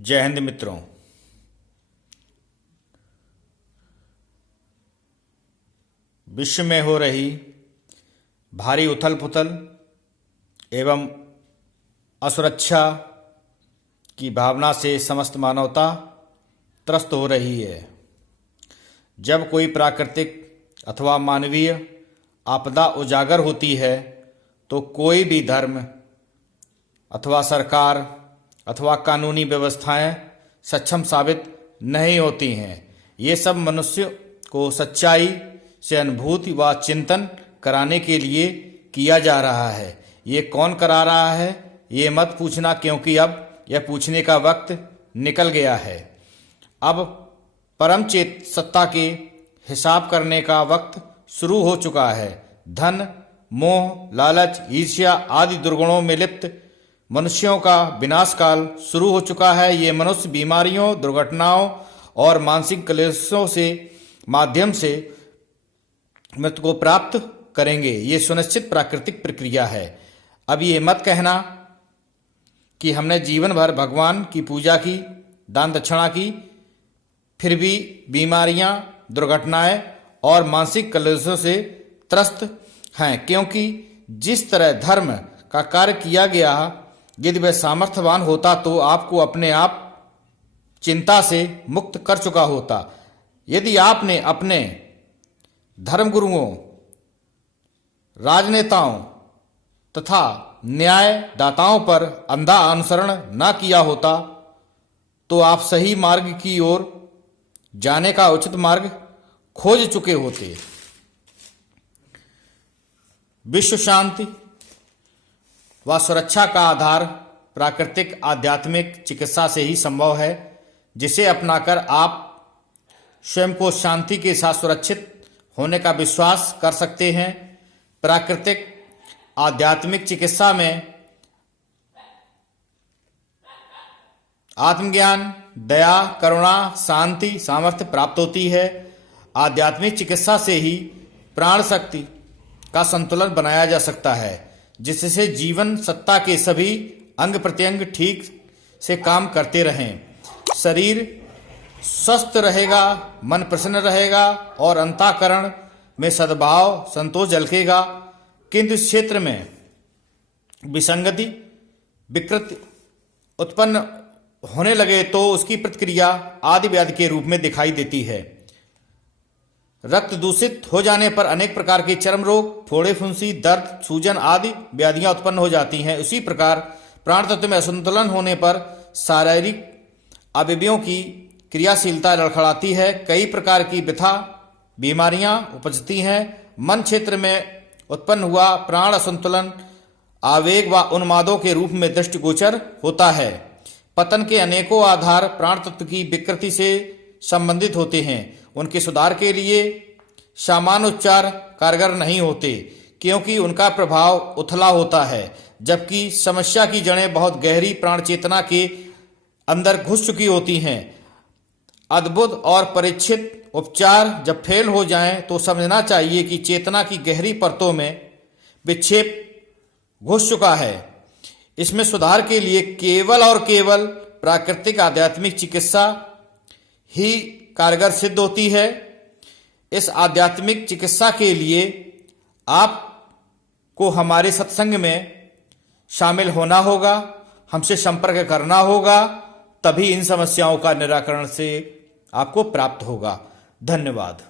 जय हिंद मित्रों। विश्व में हो रही भारी उथल पुथल एवं असुरक्षा की भावना से समस्त मानवता त्रस्त हो रही है। जब कोई प्राकृतिक अथवा मानवीय आपदा उजागर होती है तो कोई भी धर्म अथवा सरकार अथवा कानूनी व्यवस्थाएं सक्षम साबित नहीं होती हैं। ये सब मनुष्य को सच्चाई से अनुभूति व चिंतन कराने के लिए किया जा रहा है। ये कौन करा रहा है ये मत पूछना, क्योंकि अब यह पूछने का वक्त निकल गया है। अब परम चेत सत्ता के हिसाब करने का वक्त शुरू हो चुका है। धन, मोह, लालच, ईर्ष्या आदि दुर्गुणों में लिप्त मनुष्यों का विनाश काल शुरू हो चुका है। ये मनुष्य बीमारियों, दुर्घटनाओं और मानसिक क्लेशों से माध्यम से मृत्यु को प्राप्त करेंगे। ये सुनिश्चित प्राकृतिक प्रक्रिया है। अब ये मत कहना कि हमने जीवन भर भगवान की पूजा की, दान दक्षिणा की, फिर भी बीमारियां, दुर्घटनाएं और मानसिक क्लेशों से त्रस्त हैं, क्योंकि जिस तरह धर्म का कार्य किया गया, यदि वह सामर्थ्यवान होता तो आपको अपने आप चिंता से मुक्त कर चुका होता। यदि आपने अपने धर्मगुरुओं, राजनेताओं तथा न्यायदाताओं पर अंधा अनुसरण न किया होता तो आप सही मार्ग की ओर जाने का उचित मार्ग खोज चुके होते। विश्व शांति व सुरक्षा का आधार प्राकृतिक आध्यात्मिक चिकित्सा से ही संभव है, जिसे अपनाकर आप स्वयं को शांति के साथ सुरक्षित होने का विश्वास कर सकते हैं। प्राकृतिक आध्यात्मिक चिकित्सा में आत्मज्ञान, दया, करुणा, शांति, सामर्थ्य प्राप्त होती है। आध्यात्मिक चिकित्सा से ही प्राण शक्ति का संतुलन बनाया जा सकता है, जिससे जीवन सत्ता के सभी अंग प्रत्यंग ठीक से काम करते रहें। शरीर स्वस्थ रहेगा, मन प्रसन्न रहेगा और अंतःकरण में सद्भाव, संतोष झलकेगा। किंतु इस क्षेत्र में विसंगति, विकृति उत्पन्न होने लगे तो उसकी प्रतिक्रिया आदि व्याधि के रूप में दिखाई देती है। रक्त दूषित हो जाने पर अनेक प्रकार के चर्म रोग, फोड़े फुंसी, दर्द, सूजन आदि व्याधियां उत्पन्न हो जाती हैं। उसी प्रकार प्राण तत्व में असंतुलन होने पर शारीरिक अवयवों की क्रियाशीलता लड़खड़ाती है। कई प्रकार की व्यथा, बीमारियां उपजती हैं। मन क्षेत्र में उत्पन्न हुआ प्राण असंतुलन आवेग व उन्मादों के रूप में दृष्टिगोचर होता है। पतन के अनेकों आधार प्राण तत्व की विकृति से संबंधित होते हैं। उनके सुधार के लिए सामान्य उपचार कारगर नहीं होते, क्योंकि उनका प्रभाव उथला होता है, जबकि समस्या की जड़ें बहुत गहरी प्राण चेतना के अंदर घुस चुकी होती हैं। अद्भुत और परीक्षित उपचार जब फेल हो जाएं तो समझना चाहिए कि चेतना की गहरी परतों में विक्षेप घुस चुका है। इसमें सुधार के लिए केवल और केवल प्राकृतिक आध्यात्मिक चिकित्सा ही कारगर सिद्ध होती है। इस आध्यात्मिक चिकित्सा के लिए आपको हमारे सत्संग में शामिल होना होगा, हमसे संपर्क करना होगा, तभी इन समस्याओं का निराकरण से आपको प्राप्त होगा। धन्यवाद।